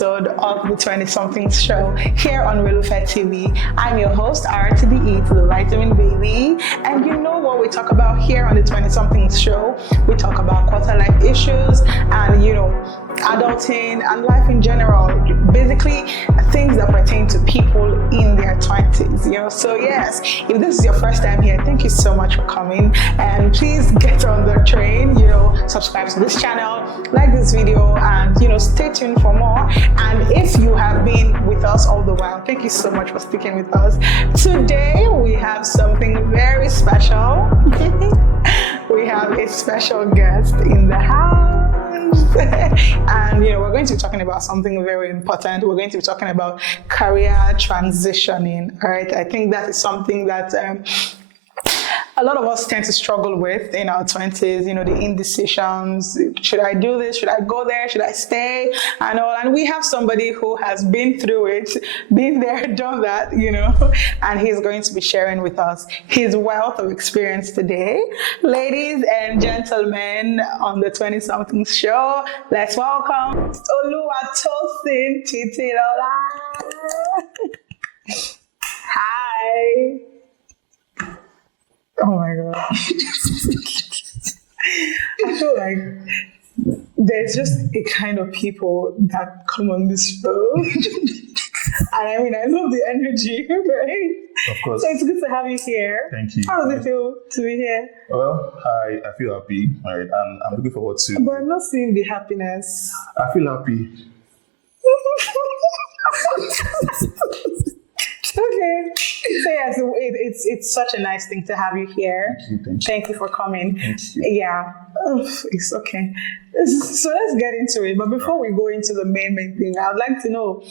episode of the 20-somethings show here on Relufe TV. I'm your host, R to the E to the vitamin baby. And you know what we talk about here on the 20-somethings show? We talk about quarter life issues and, adulting and life in general. Basically, things that pertain to people in their 20s, So yes, if this is your first time here, thank you so much for coming. And please get on the train, subscribe to this channel, like this video, and, stay tuned for more. And if you have been with us all the while, thank you so much for sticking with us. Today, we have something very special. We have a special guest in the house. And we're going to be talking about something very important. We're going to be talking about career transitioning. All right, I think that is something that a lot of us tend to struggle with in our 20s, the indecisions. Should I do this? Should I go there? Should I stay? And all. And we have somebody who has been through it, been there, done that, and he's going to be sharing with us his wealth of experience today. Ladies and gentlemen, on the 20-somethings show, let's welcome Oluwatosin Titilola. Hi. Oh my God. I feel like there's just a kind of people that come on this show. And I love the energy, right? Of course. So it's good to have you here. Thank you. How does it feel to be here? Well, I feel happy, right? And I'm looking forward to... But I'm not seeing the happiness. I feel happy. Okay. So yes, it's such a nice thing to have you here. Thank you. Thank you for coming. Thank you. Yeah. It's okay. So let's get into it. But before we go into the main thing, I would like to know,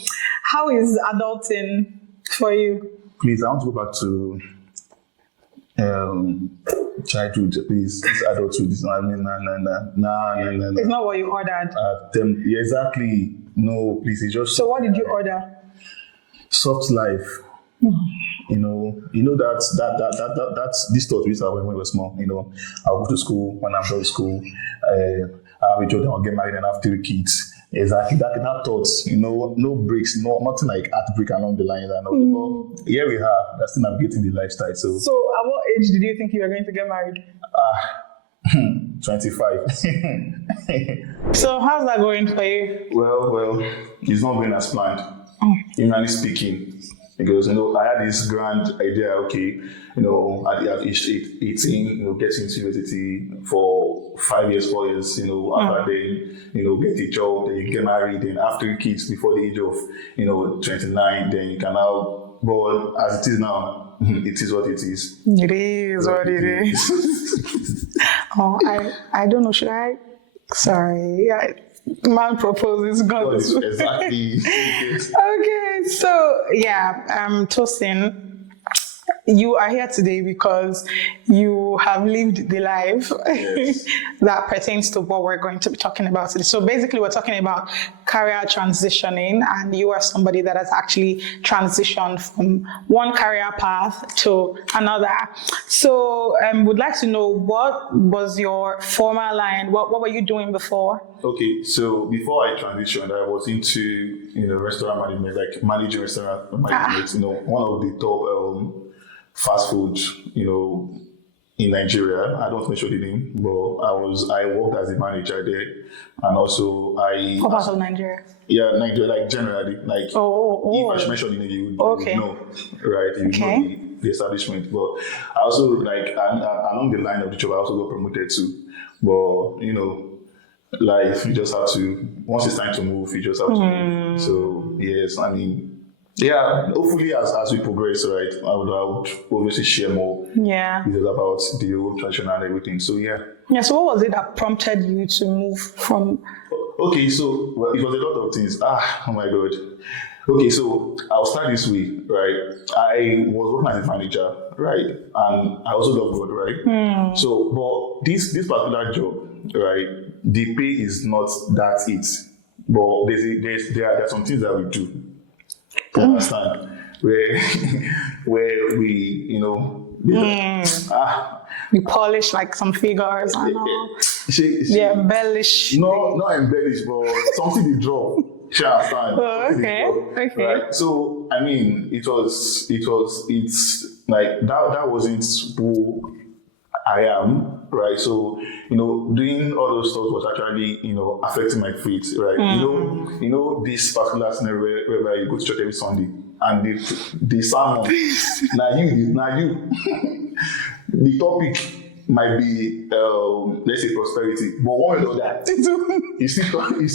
how is adulting for you? Please, I want to go back to childhood, please. It's adulthood. It's not, no. It's not what you ordered. Yeah, exactly. No, please. It's just... So what did you order? Soft life. That's this thought we used to have when we were small. I'll go to school. When I'm done with school, I have a job, I'll get married and have 3 kids. Exactly that thought. No breaks, nothing like heartbreak along the line. But here we are. That's still navigating the lifestyle. So at what age did you think you were going to get married? 25. So how's that going for you? Well, it's not going as planned. Humanly speaking. Because, I had this grand idea, okay, at age 18, get into university for 5 years, 4 years, after then, get a job, then you get married, then have 3 kids before the age of, 29, then you can now, but as it is now, it is what it is. It is what it is. I don't know, should I? Sorry, man proposes, God. Exactly. Okay, so Tosin, you are here today because you have lived the life that pertains to what we're going to be talking about today. So basically, we're talking about career transitioning, and you are somebody that has actually transitioned from one career path to another. So would like to know, what was your former line? What were you doing before? Okay, so before I transitioned, I was into restaurant management, like managing restaurant management. One of the top fast food, in Nigeria. I don't mention the name, but I worked as a manager there, and also What part of Nigeria? Yeah, Nigeria, like generally, like if I should mention the name, you would know, right? You know the establishment. But I also along the line of the job, I also got promoted too. But life, you just have to. Once it's time to move, you just have to move. So yes, hopefully as we progress, right, I would obviously share more details about the whole transition and everything. So so what was it that prompted you to move from? Okay, so it was a lot of things. Oh my God. Okay, so I'll start this way, right? I was working as a manager, right? And I also love God, right? So, but this particular job, right, the pay is not that it. But there are some things that we do. You understand? Where we, we polish like some figures and all. They embellish. No, not embellish, but something they draw. She understand. Oh, okay. Okay. Right. So I mean, it's like that wasn't who I am, right? So, doing all those stuff was actually, affecting my faith, right? This particular scenario whereby you go to church every Sunday and the sermon, now you, the topic might be, let's say prosperity, but one or that, he's still talking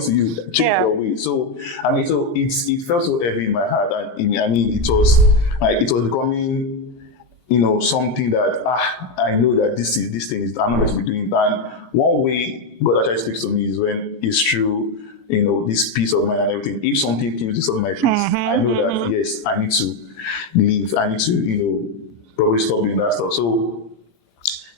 to you, change your way. So, I mean, it felt so heavy in my heart, and it was becoming, something that I know that this thing is I'm not going to be doing. And one way God actually speaks to me is when it's true, this peace of mind and everything. If something comes to my face, I know that yes, I need to leave. I need to, probably stop doing that stuff. So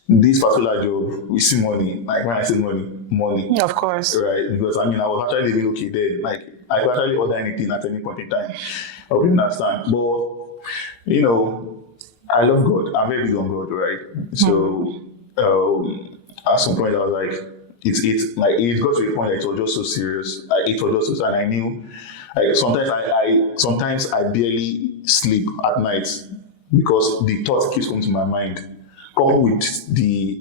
this particular job, we see money. Like when I say money. Of course. Right? Because I was actually living okay then. Like I could actually order anything at any point in time. I would understand. But I love God. I'm very big on God, right? So at some point I was like, it got to a point that it was just so serious. It was just so, and I knew. Sometimes I barely sleep at night because the thought keeps coming to my mind, coupled with the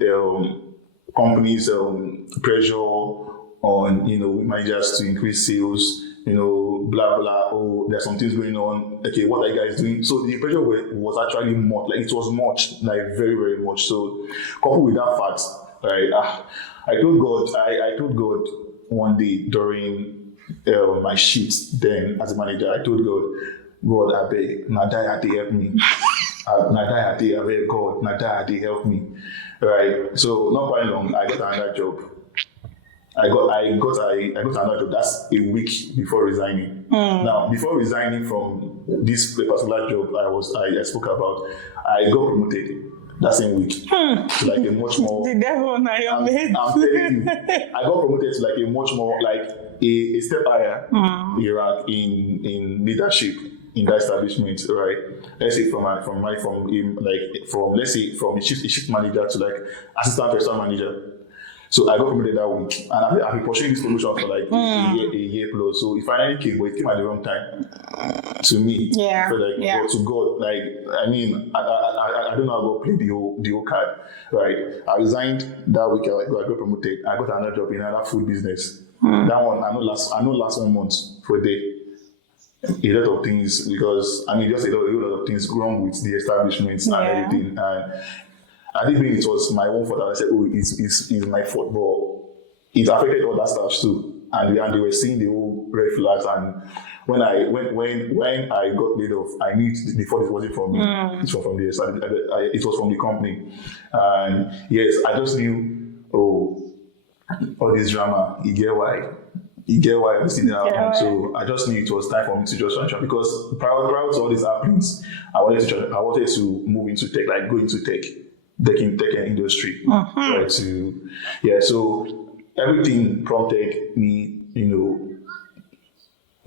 company's pressure on managers to increase sales. Blah blah. Oh, there's some things going on. Okay, what are you guys doing? So the pressure was actually much. Like it was much, like very very much. So coupled with that fact, right? I told God one day during my shift then as a manager. I told God, I beg, Nadaya they help me. Nadaya they beg God, Nadaya they help me. Right. So not quite long, I got another job. I got another job. That's a week before resigning. Now, before resigning from this particular job I spoke about, I got promoted that same week to like a much more. The devil now your mate. I'm telling you, I got promoted to like a much more like a step higher in leadership in that establishment, right? Let's say from a shift manager to like assistant restaurant manager. So I got promoted that week, and I've been pursuing this promotion for like a year plus. So it finally came, but it came at the wrong time to me. Yeah. So but to God, I don't know how God played the whole card, right? I resigned that week. I got promoted. I got another job in another food business. That one I know last 1 month for a day. A lot of things because just a lot of things wrong with the establishments and everything. And I think it was my own fault. I said, it's my fault, but it affected other staff too, and they were seeing the whole red flags. And when I got laid off, I knew before it wasn't from me. It was from it was from the company, and yes, I just knew. Oh, all this drama, you get why everything happened. So I just knew it was time for me to just transition because prior to all these happenings, I wanted to move into tech, like go into tech industry, right? So everything prompted me,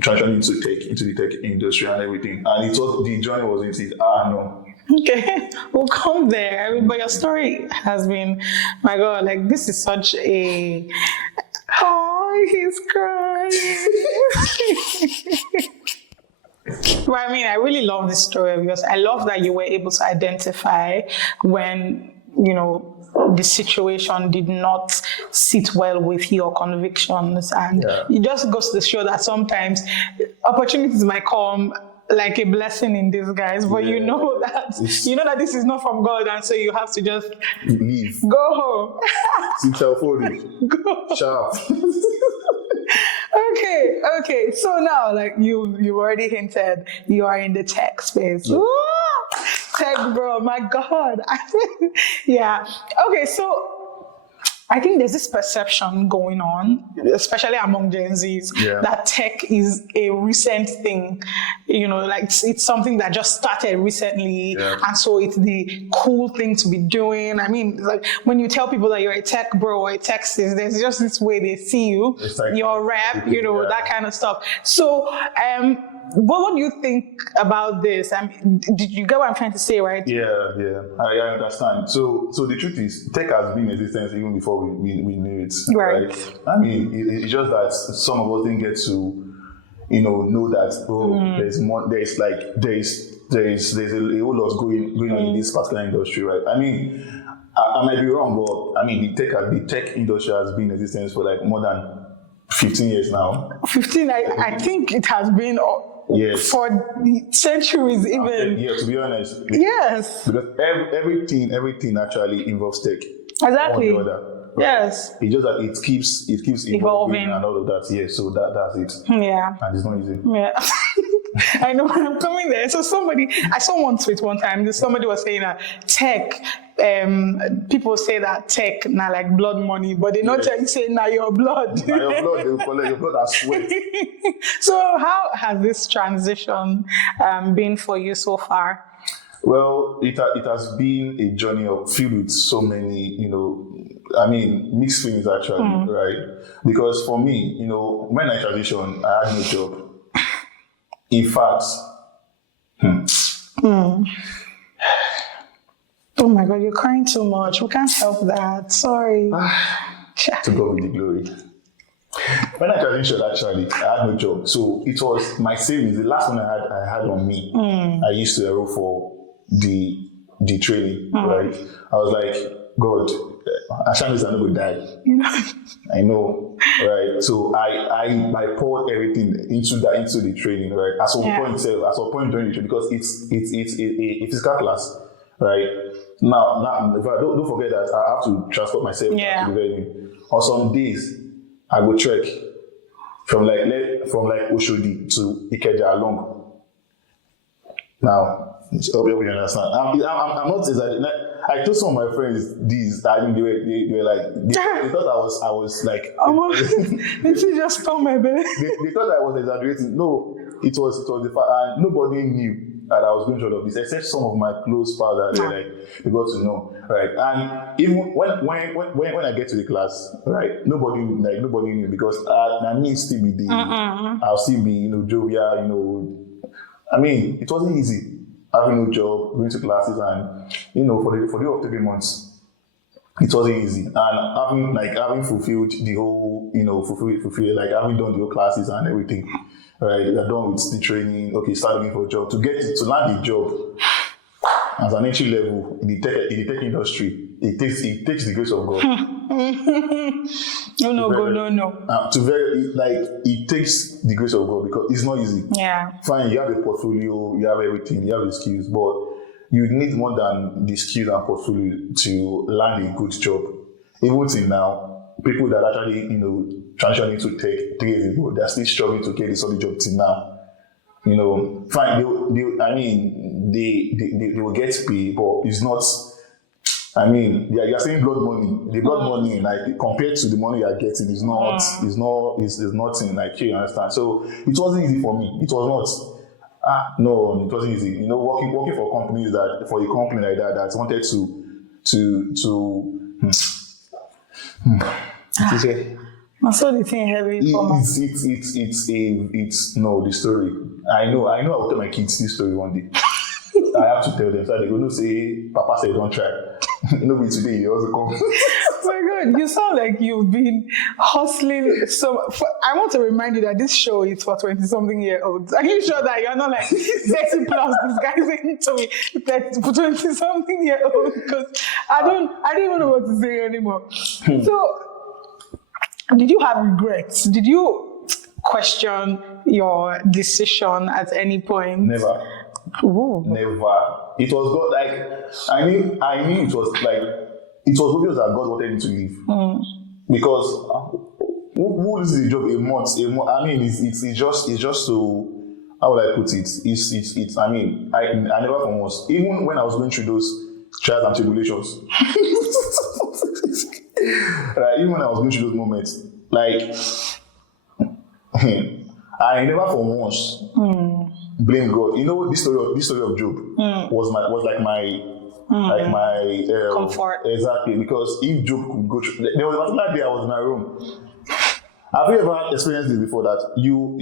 transitioning into the tech industry and everything. And the journey was into no. Okay, we'll come there. But your story has been, my God, like this is such a. Oh, he's crying. But I really love this story because I love that you were able to identify when, the situation did not sit well with your convictions. And it just goes to show that sometimes opportunities might come like a blessing in disguise, but you know that this is not from God, and so you have to just leave. Go home. Go. Sharp. Okay. So now, like you already hinted, you are in the tech space. Yeah. Tech, bro. My God. Yeah. Okay. So I think there's this perception going on, especially among Gen Zs, that tech is a recent thing. It's something that just started recently, and so it's the cool thing to be doing. Like when you tell people that you're a tech bro or a tech sis, there's just this way they see you, your rap, that kind of stuff. So what do you think about this? I mean, did you get what I'm trying to say, right? Yeah, I understand. So the truth is, tech has been in existence even before we knew it. Right. I mean, it's just that some of us didn't get to, know that there's more. There's a whole lot going on in this particular industry, right? I mean, I might be wrong, but I mean, the tech industry has been in existence for like more than 15 years now. 15. I think it has been. Yes. For centuries, even. Yeah, to be honest. Yes. Because everything actually involves tech. Exactly. One or the other. Yes. It's just that it keeps evolving and all of that. Yeah, so that's it. Yeah. And it's not easy. Yeah. I know I'm coming there. So I saw one tweet one time. Somebody was saying that tech, people say that tech now like blood money, but they not say now your blood. Now your blood, they will collect your blood as sweat. So how has this transition been for you so far? Well, it has been a journey filled with so many, mixed feelings actually, right? Because for me, when I transitioned, I had no job. In fact, oh my God, you're crying too much. We can't help that. Sorry. To God be the glory. When I transitioned, actually, I had no job. So it was my savings, the last one I had on me. I used to enroll for the training, right? I was like, God, Ashamis are not going to die. I know, right? So I poured everything into the training, right? At some point during the training, because it's a physical class, right? Now, if I don't forget that I have to transport myself to the venue. On some days, I go trek from like Oshodi to Ikeja along. Now, I hope you understand. I'm not exaggerating. I told some of my friends these. I mean, they were like, they thought I was like. This is just stole my belly. They thought I was exaggerating. No, it was the fact, and nobody knew that I was going through all of this, except some of my close pals that they got to know, right? And even when I get to the class, right, nobody knew, because I may still be the, I'll still be jovial, I mean, it wasn't easy having no job, going to classes, and for the whole 3 months, it wasn't easy. And having fulfilled the whole, fulfill like having done the whole classes and everything, right? You're done with the training. Okay, start looking for a job. To land a job as an entry level in the tech industry, it takes the grace of God. It takes the grace of God, because it's not easy. Yeah. Fine, you have a portfolio, you have everything, you have the skills, but you need more than the skills and portfolio to land a good job. Even till now, people that actually transitioning to tech 3 years ago, they're still struggling to get a solid job till now. Fine, they will get paid, but it's not. I mean, you're saying blood money. The blood money, like compared to the money you're getting, is nothing. Like, you understand? So it wasn't easy for me. It was not. No, it wasn't easy. Working for companies for a company like that wanted to. I saw the thing heavy for me. It's the story. I know I'll tell my kids this story one day. I have to tell them, so they go say, Papa said don't try. Nobody today, he also come. Oh my God, you sound like you've been hustling. So I want to remind you that this show is for 20-something-year-olds. Are you sure that you're not like 30 plus disguising to me 20-something-year-old? Because I don't even know what to say anymore. So, did you have regrets? Did you question your decision at any point? Never. Ooh. Never. It was God. Like I knew it was like it was obvious that God wanted me to leave, because who loses a job a month? I mean, it's just so. How would I put it? It's. I mean, I never from once. Even when I was going through those trials and tribulations, right? Even when I was going through those moments, like I never for once blame God. This story of Job was like my comfort. Exactly, because if Job could go through, there was one day I was in my room Have you ever experienced this before that you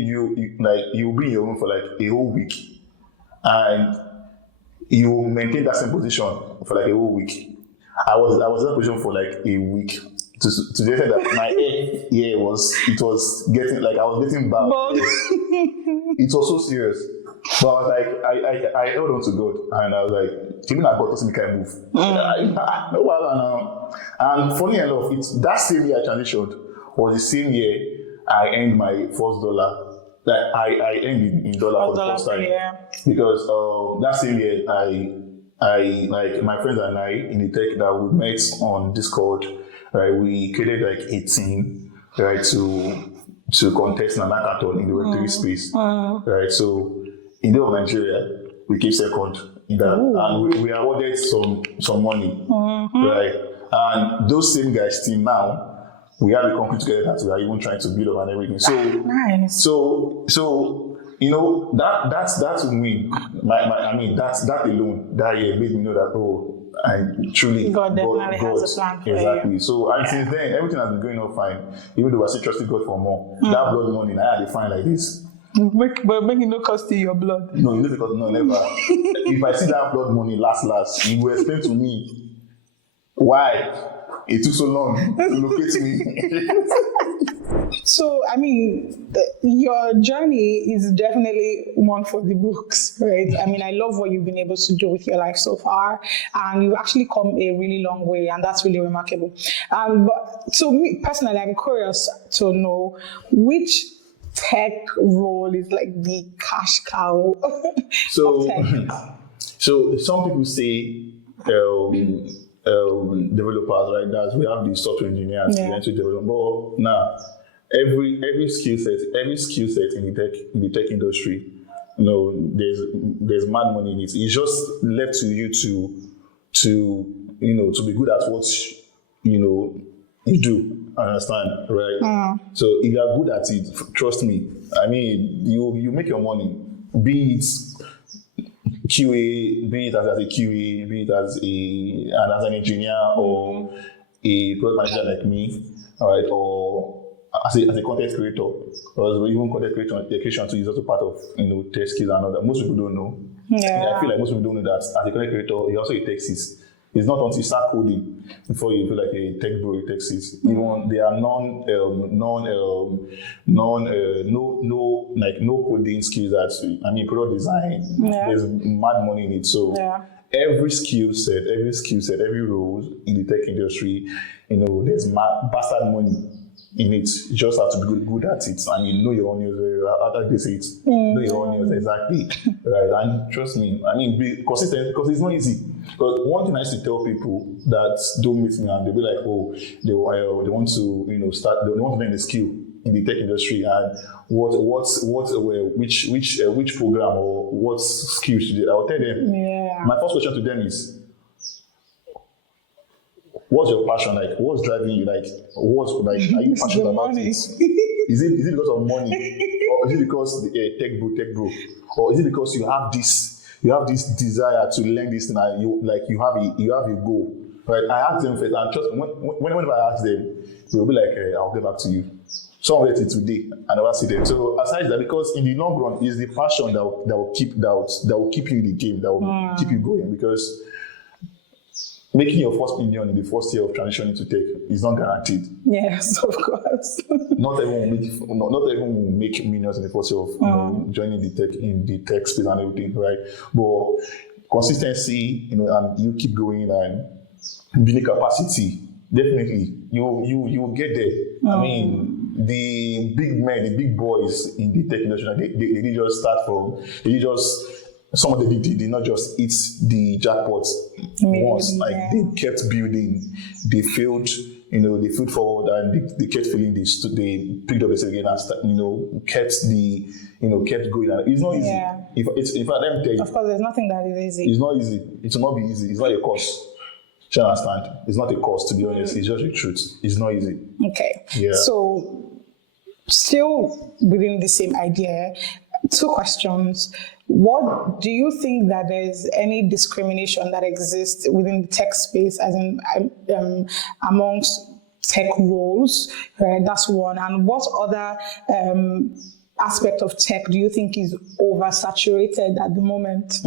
like you'll be in your room for like a whole week and you maintain that same position for like a whole week? I was in that position for like a week to the extent that my hair was getting like I was getting bad. It was so serious. But I was like, I held on to God and I was like, even I got to make I move. No while now. And funny enough, it's that same year I transitioned was the same year I earned my first dollar. That I earned in dollar for the first time. Because that same year I like my friends and I in the tech that we met on Discord, right? We created like a team, right, to contest an hackathon in the Web3 space. Right. So in the of Nigeria, we came second in that, and we awarded some money, right? And those same guys still now, we have a company together that we are even trying to build up and everything. So nice. So you know that's win. I mean that alone that year made me know that I truly God definitely has a plan for exactly. you. So and since then everything has been going on fine. Even though I still trusted God for more. That blood money I had to find like this. But make it no cost you your blood. No, you know because no never. If I see that blood money last, you will explain to me why it took so long to locate me. So, I mean, your journey is definitely one for the books, right? I mean, I love what you've been able to do with your life so far, and you've actually come a really long way, and that's really remarkable. But so me personally, I'm curious to know which tech role is like the cash cow of tech. So some people say developers, right? That's we have the software engineers, to develop. But now, every skill set in the tech industry, you know, there's mad money in it. It's just left to you to be good at what you do. Understand, right? So if you are good at it, trust me. I mean, you make your money. Be it QA, be it as a QA, be it as an engineer or a product manager like me, all right, or as a content creator, or even content creation too is also part of tech skills and all that. Most people don't know. Yeah. I feel like most people don't know that as a content creator, you're also a tech sis. It's not until you start coding before you feel like a tech bro, a tech sis. Even there are no coding skills that product design. There's mad money in it. So every skill set, every role in the tech industry, there's bastard money in it. You just have to be good at it, and you know your onions very well. After they say it, know your onions exactly, right? And trust me, be consistent because it's not easy. But one thing I used to tell people that don't meet me and they'll be like, they want to start, they want to learn the skill in the tech industry and which program or what skills should they? I'll tell them. My first question to them is, what's your passion like? What's driving you? Like, are you passionate about it? Is it because of money, or is it because tech bro, or is it because you have this desire to learn this thing and you have a goal, right? I ask them first, and trust me, whenever I ask them, they'll be like, I'll get back to you. Some of it is today, and I never see them. So aside that, because in the long run, it's the passion that will keep you in the game, that will keep you going, because making your first million in the first year of transitioning to tech is not guaranteed. Yes, of course. Not everyone will make millions in the first year of joining the tech space and everything, right? But consistency, and you keep going and building capacity, definitely you will get there. I mean, the big men, the big boys in the tech industry, they didn't just start from. Some of them did not just hit the jackpots once. They kept building. They failed. They failed forward and they kept feeling this. They picked up the again and kept going. And it's not easy. Yeah. If let me tell you. Of course, there's nothing that is easy. It's not easy. It will not be easy. It's not a course. Do you understand? It's not a course, to be honest. It's just the truth. It's not easy. Okay. Yeah. So, still within the same idea, 2 questions. What do you think that there's any discrimination that exists within the tech space, as in amongst tech roles? That's one. And what other aspect of tech do you think is oversaturated at the moment?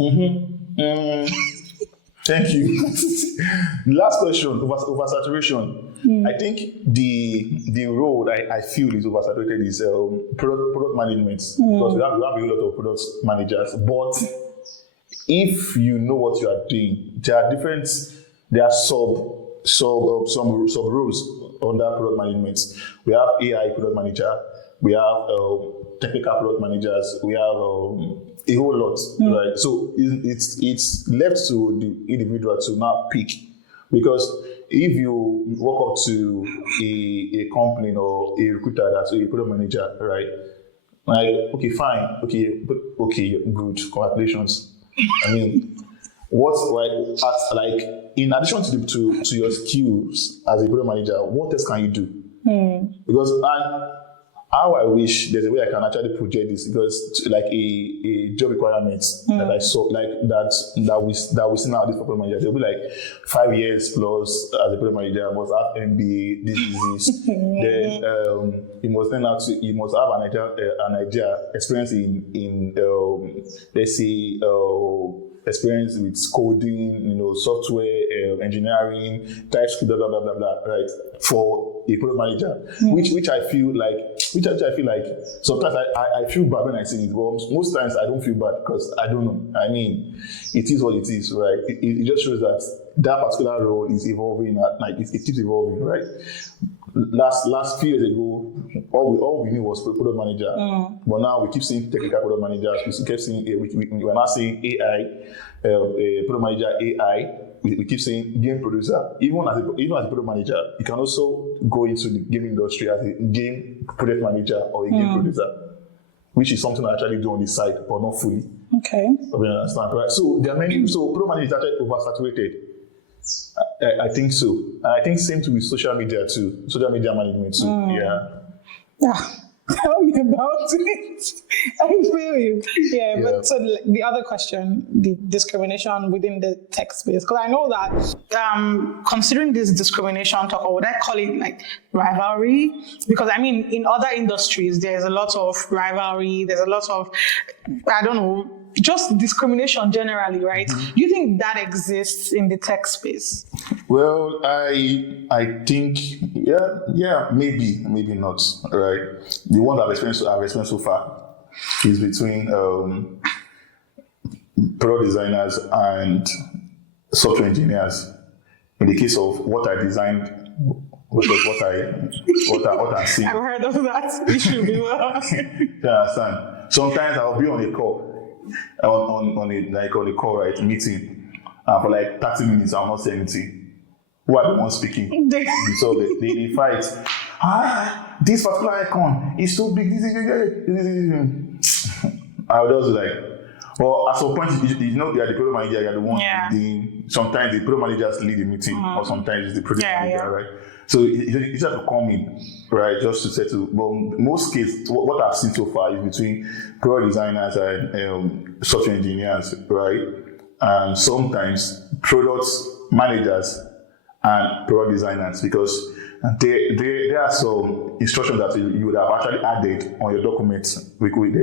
Thank you. Last question, oversaturation. I think the role I feel is oversaturated is product management, because we have a lot of product managers. But if you know what you are doing, there are some roles under product management. We have AI product manager, we have technical product managers, we have a whole lot, right? So it's left to the individual to now pick, because if you walk up to a company or a recruiter that's a product manager, right? Like, okay, fine, okay, good, congratulations. I mean, in addition to your skills as a product manager, what else can you do? Because how I wish there's a way I can actually project this, because like a job requirement that I saw, like that we see now this product manager, they'll be like 5 years plus as a product manager, must have MBA, this. Then you must have an idea experience in let's say experience with coding, software engineering, TypeScript, blah blah blah blah, right? For a product manager, which I feel like sometimes I feel bad when I say it, but most times I don't feel bad because I don't know. I mean, it is what it is, right? It just shows that particular role is evolving, like it keeps evolving, right? Last few years ago, all we knew was product manager, but now we keep seeing technical product managers. We keep seeing we're not seeing AI, product manager AI. We keep saying game producer. Even as a product manager, you can also go into the game industry as a game product manager or a game producer, which is something I actually do on the side, but not fully. Okay. So you understand, right? So there are many. So product manager is actually oversaturated. I think so. And I think same too with social media too. Social media management too. Yeah. Tell me about it. I feel you. Yeah, but so the other question, the discrimination within the tech space, because I know that considering this discrimination talk, or would I call it like rivalry? Because I mean, in other industries, there's a lot of rivalry. There's a lot of, I don't know, just discrimination generally, right? Do you think that exists in the tech space? Well, I think maybe not, right? The one that I've experienced so far is between product designers and software engineers. In the case of what I designed, what I'm seeing. I've heard of that issue before. You understand? Sometimes I'll be on a call. On a call, right, meeting, for like 30 minutes, I'll not say anything. Who are the ones speaking? So they fight. This particular icon is so big. I'll just like, well, at some point, you know, you're the product manager, you're the one leading. Sometimes the product managers lead the meeting, or sometimes it's the project manager, right? So you just have to come in, right, just to settle. But in most cases, what I've seen so far is between product designers and software engineers, right? And sometimes product managers and product designers, because there are some instructions that you would have actually added on your documents. We call it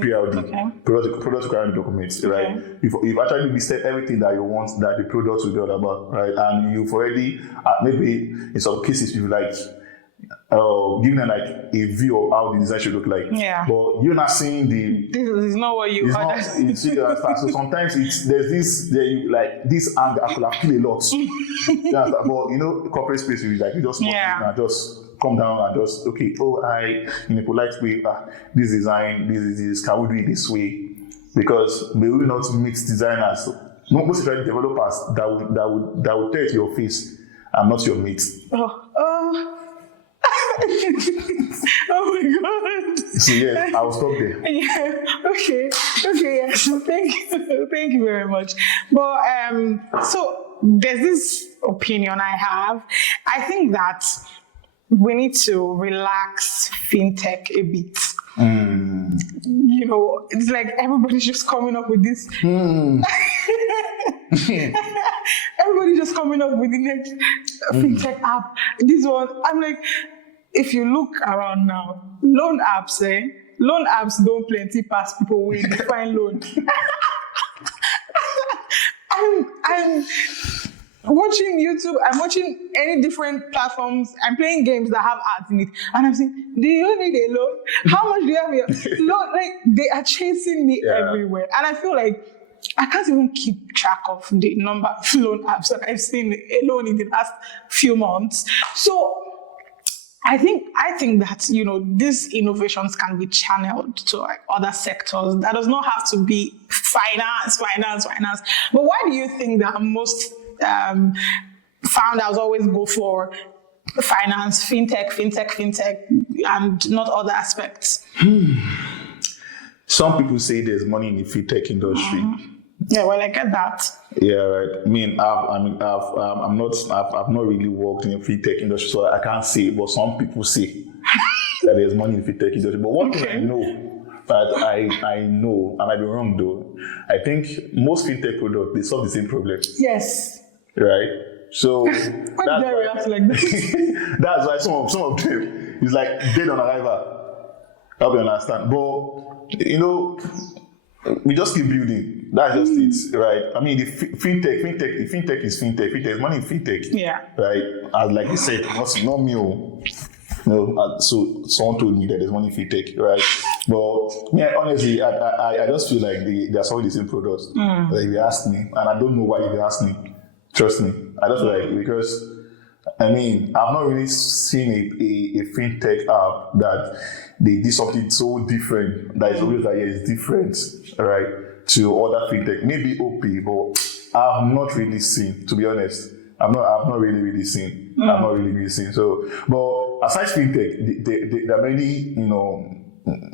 PRD, product requirement documents, right? You've actually listed everything that you want that the product will be all about, right? And you've already, maybe in some cases, you've like giving them like a view of how the design should look like. Yeah. But you're not seeing this is not what you ordered. So sometimes there's this anger I could have killed a lot. But you know, corporate space is like you just just come down and just in a polite way, this design, this can we do it this way? Because we will not meet designers. Most especially developers that would tell it to your face, I'm not your mate. Oh my god. So yes, I will stop there. Yeah. Okay. Yeah. So thank you very much. But so there's this opinion I have. I think that we need to relax fintech a bit. You know, it's like everybody's just coming up with this. Everybody just coming up with the next fintech app. This one, I'm like, if you look around now, loan apps don't plenty pass people with define loan. I'm watching YouTube, I'm watching any different platforms, I'm playing games that have ads in it, and I'm saying, do you need a loan? How much do you have your loan? Like, they are chasing me everywhere. And I feel like I can't even keep track of the number of loan apps that I've seen alone in the last few months. So I think that, you know, these innovations can be channeled to like other sectors. That does not have to be finance. But why do you think that most founders always go for finance, fintech, and not other aspects? Some people say there's money in the fintech industry. Yeah, well, I get that. Yeah, right. I mean, I've not really worked in the fintech industry, so I can't say. But some people say that there's money in the fintech industry. But one thing I know, but I know, I might be wrong though. I think most fintech products, they solve the same problem. Yes. Right. So why did I react like this? That's why some of them is like dead on arrival. I hope you understand. But you know, we just keep building. That's just it, right? I mean, the fintech is fintech. Fintech is money in fintech. Yeah. Right. As like you said, not me. No, so someone told me that there's money in fintech, right? But yeah, honestly, I just feel like they are solving the same products. Like if you ask me, and I don't know why you ask me. Trust me, I just feel like, because I mean, I've not really seen a fintech app that they did something so different that is always like, yeah, it's different, right, to other fintech. Maybe OP, but I've not really seen, to be honest. I've not really seen. I've not really seen. So, but aside fintech, there are many, you know,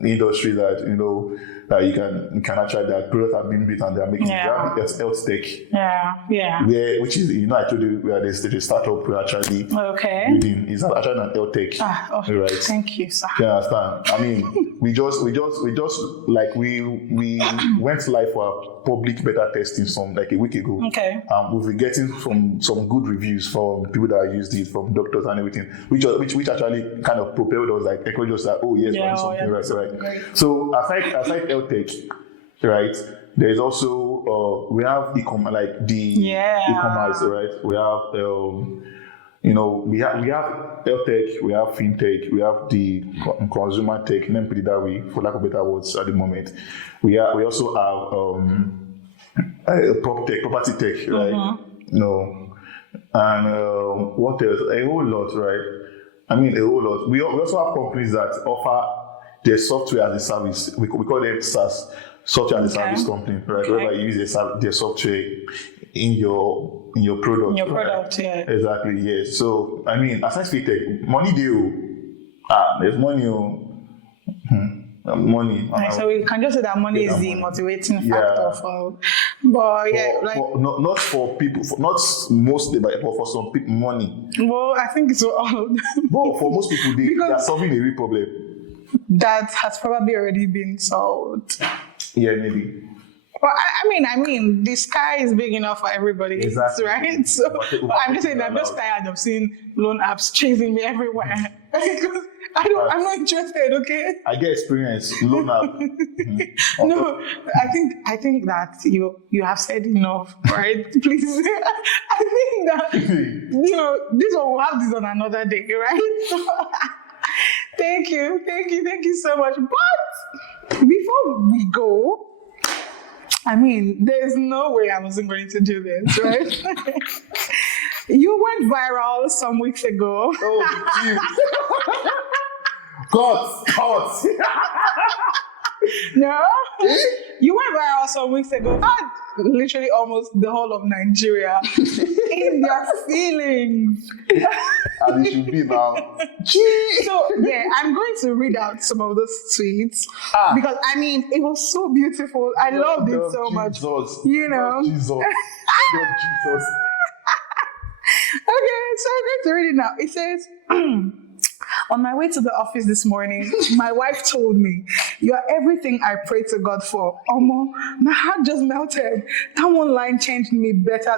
industries that, you know, that you can actually, that products have been built and they are making health tech. Yeah. Which is, you know, I told you where there's a startup we're actually building. It's actually an health tech. Right. Thank you, sir. You understand? I mean, we just like we went live for our public beta testing some like a week ago. Okay. We've been getting some good reviews from people that used it, from doctors and everything, which actually kind of propelled us, like encouraged us that, oh yes, we're doing something right. Great. So aside health tech, right? There is also we have e-commerce, like the e-commerce, right? We have you know, we have health tech, we have fintech, we have the consumer tech. Let me put it that way, for lack of better words, at the moment. We also have property tech, right? No, and what else? A whole lot, right? I mean, a whole lot. We also have companies that offer their software as a service. We call them SaaS, software as a service company, right? Where you use their software in your product. In your product, yeah. Exactly, yes. So, I mean, aside fintech, money deal. There's money. Money. So we can just say that money is the motivating factor for, but not for people, not mostly, but for some people, money. Well, I think it's all. But for most people, they are solving a real problem that has probably already been solved. Yeah, maybe. Well, I mean, the sky is big enough for everybody, exactly. Right? So, I'm just saying that I'm just tired of seeing loan apps chasing me everywhere. I'm not interested, okay? I get experience, loan app. No, I think that you have said enough, right? Please. I think that, you know, this one, we'll have this on another day, right? Thank you so much. But before we go, I mean, there's no way I wasn't going to do this, right? You went viral some weeks ago. Oh, God. No? You went viral some weeks ago. Literally almost the whole of Nigeria in their feelings. And it should be now. So, yeah, I'm going to read out some of those tweets. Because, I mean, it was so beautiful. I loved it so much. You know? Jesus. Okay, so I'm going to read it now. It says, On my way to the office this morning, my wife told me, "You are everything I pray to God for." Omo, my heart just melted. That one line charged me better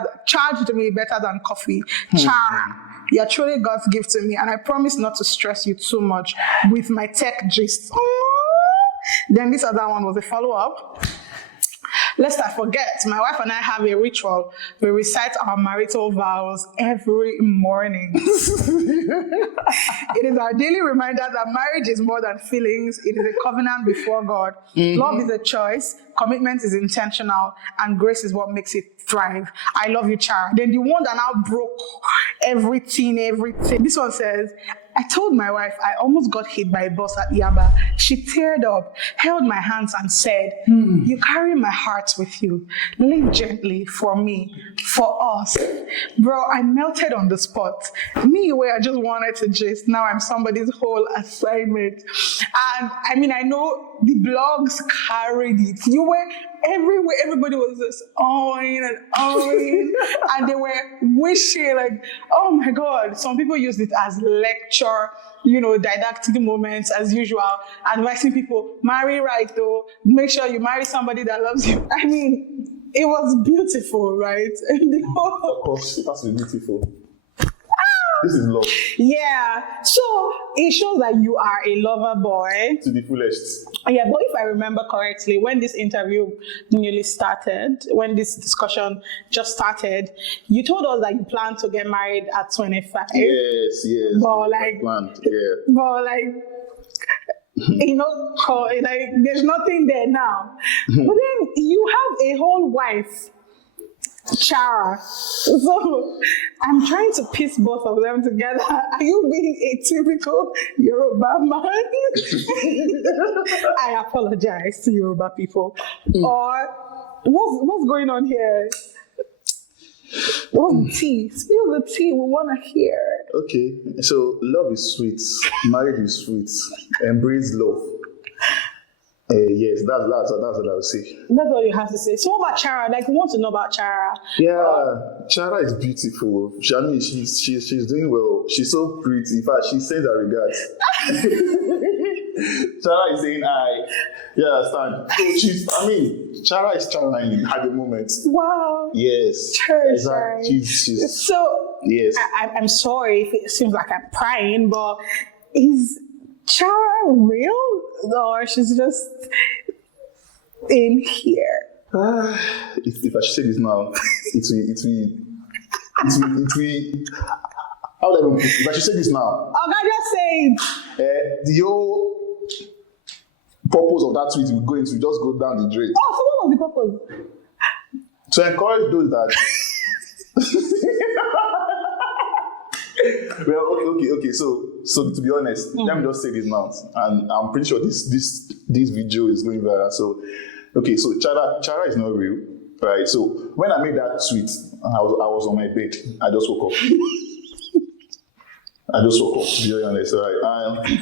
than coffee. Chara, you're truly God's gift to me, and I promise not to stress you too much with my tech gist. Then this other one was a follow-up. Lest I forget, my wife and I have a ritual. We recite our marital vows every morning. It is our daily reminder that marriage is more than feelings. It is a covenant before God. Love is a choice, commitment is intentional, and grace is what makes it thrive. I love you, Chara. Then the one that now broke everything. This one says, I told my wife I almost got hit by a bus at Yaba. She teared up, held my hands and said, "You carry my heart with you. Live gently for me, for us." Bro, I melted on the spot. Me, where I just wanted to gist, now I'm somebody's whole assignment. And I mean, I know the blogs carried it. You were everywhere. Everybody was just on and on. And they were wishing like, oh my God. Some people used it as lecture, didactic moments as usual, advising people, marry right though. Make sure you marry somebody that loves you. I mean, it was beautiful, right? Of course, it has to be beautiful. This is love. Yeah. So it shows that you are a lover boy. To the fullest. Yeah, but if I remember correctly, when this interview newly started, when this discussion just started, you told us that you plan to get married at 25. Yes. But like, planned, yeah. But like, there's nothing there now. But then you have a whole wife, Chara. So I'm trying to piece both of them together. Are you being a typical Yoruba man? I apologize to Yoruba people. Or what's going on here? What's the tea? Spill the tea. We want to hear. Okay, so love is sweet. Marriage is sweet. Embrace love. Yes, that's what I would say. That's all you have to say. So what about Chara? Like, we want to know about Chara. Yeah, Chara is beautiful. She's doing well. She's so pretty. In fact, she sends her regards. Chara is saying hi. Yeah, understand. So Chara is charming at the moment. Wow. Yes. Exactly. She's so yes. I'm sorry if it seems like I'm prying, but is Chara real? Or she's just in here? If I should say this now, it will. How would I even put it? If I should say this now, I just say the whole purpose of that tweet will just go down the drain. Oh, so what was the purpose? To encourage those that. Well, okay. So to be honest, let me just say this now, and I'm pretty sure this video is going viral. So, okay, so Chara is not real, right? So when I made that tweet, I was on my bed. I just woke up. To be very honest. Right?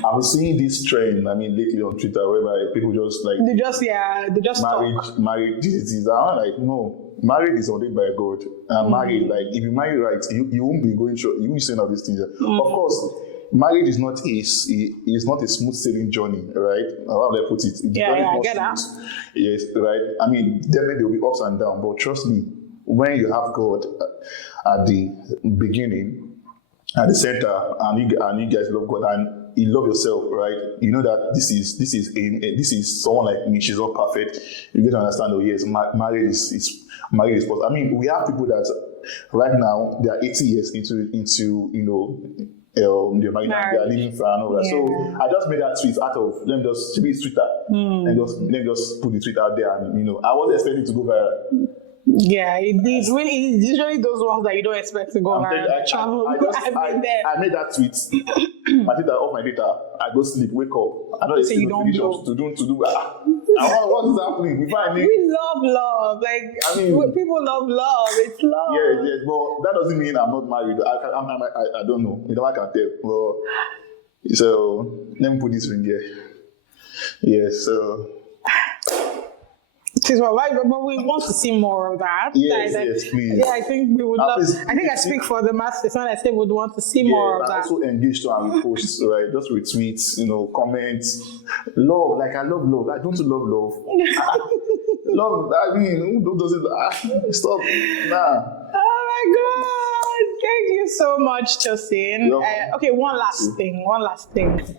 I've been seeing this trend. Lately on Twitter, whereby people just like they just marriage. This. I'm like, no. Marriage is ordained by God. And marriage, like, if you marry right, you won't be going through. You won't be saying all these things. Of course, marriage is not a smooth sailing journey, right? How will I put it? I get that. Yes, right. Definitely there will be ups and downs, but trust me, when you have God at the beginning, at the center, and you guys love God and you love yourself, right? You know that this is someone like me. She's not perfect. You get to understand. Oh yes, marriage is possible. We have people that right now they are 80 years into their marriage. They are living for another. Yeah. So I just made that tweet out of let me just Twitter and let me just put the tweet out there, and I wasn't expecting to go viral. Yeah, it's usually those ones that you don't expect to go around. I made that tweet. My data off my data. I go sleep, wake up. I don't expect notifications to do. What is happening? We love love. People love love. It's love. Yes, but that doesn't mean I'm not married. I don't know. I can tell. Well, so let me put this ring here. Yes. But we want to see more of that. Yes, yes, please. Yeah, I think we would love. I think I speak for the masses when I say we'd want to see more of that. Also engage to our posts, right? Just retweets, comments. Love, like I love love. I don't love love. Love, I mean, who doesn't? Stop. Nah. Oh my God. Thank you so much, Tosin. Okay, one last thing.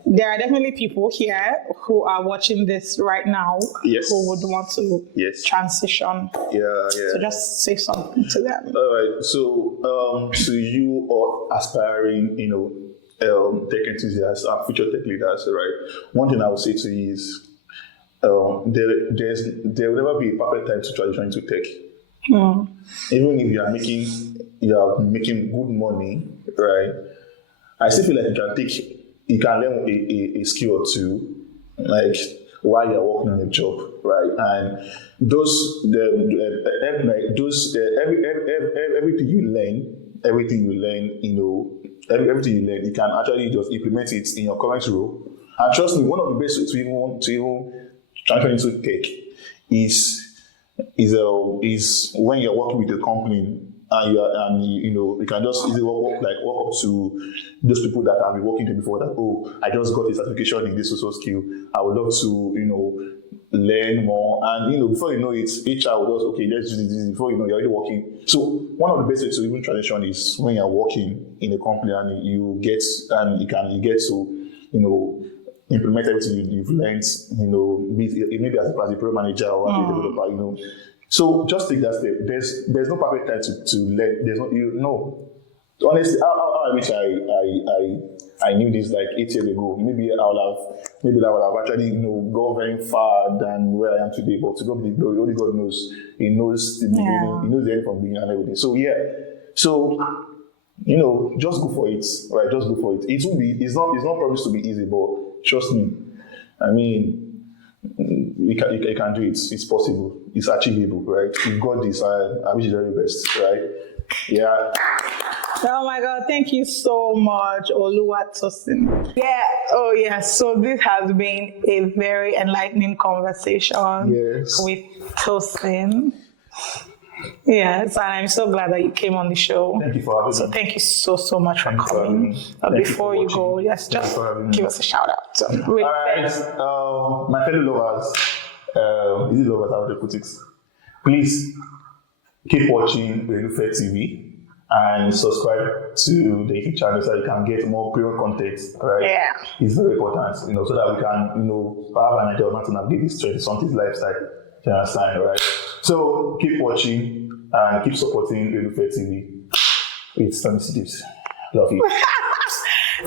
There are definitely people here who are watching this right now who would want to transition. Yeah. So just say something to them. All right. So, to you or aspiring, tech enthusiasts and future tech leaders, right? One thing I would say to you is, there will never be a perfect time to transition into tech. Even if you are making good money, right? I still feel like you can learn a skill or two, like while you're working on a job, right? And everything you learn, you can actually just implement it in your current role. And trust me, one of the best ways to even transition into tech is when you're working with a company and you can just easily walk up to those people that have been working to before that, I just got a certification in this social skill. I would love to learn more, and before you know it, HR will just let's do this before you're already working. So one of the best ways to even transition is when you're working in a company and you get to implement everything you've learned, maybe as a program manager or as a developer, So just take that step. There's no perfect time to learn. There's no, honestly, I wish I knew this like 8 years ago. Maybe I would have actually gone very far than where I am today. But to God be the glory, only God knows. He knows the beginning. He knows the end from beginning and everything. So just go for it, right? Just go for it. It will be. It's not promised to be easy, but trust me. I mean, you can do it. It's possible. It's achievable, right? You've got this. I wish you the very best, right? Yeah. Oh my God, thank you so much, Oluwatosin. Yeah, oh yeah, so this has been a very enlightening conversation with Tosin. Yes, and I'm so glad that you came on the show. Thank you for having me. So thank you so much for coming. Before you go, just give us a shout out. All right, my fellow lovers, is it lovers? How would they put it? Please keep watching Relufe TV and subscribe to the YouTube channel so you can get more premium content. Right? Yeah, it's very important, so that we can, have an idea of how to navigate this 20-something lifestyle. You understand, right? So keep watching and keep supporting Relufe TV. It's Tommy Tips. Love you.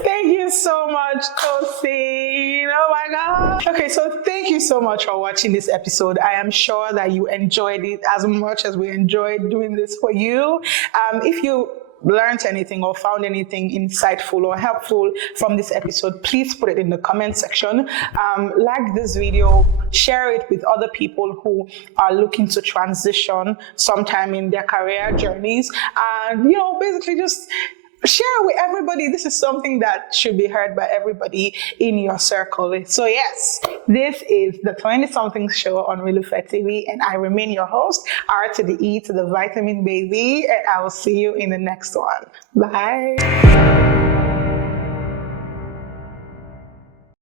Thank you so much, Tosin. Oh my God. Okay, so thank you so much for watching this episode. I am sure that you enjoyed it as much as we enjoyed doing this for you. If you learned anything or found anything insightful or helpful from this episode, please put it in the comment section. Like this video, share it with other people who are looking to transition sometime in their career journeys, and basically just share with everybody. This is something that should be heard by everybody in your circle. So yes, this is the 20-something show on Relufe TV, and I remain your host, R to the E to the vitamin baby, and I will see you in the next one. Bye.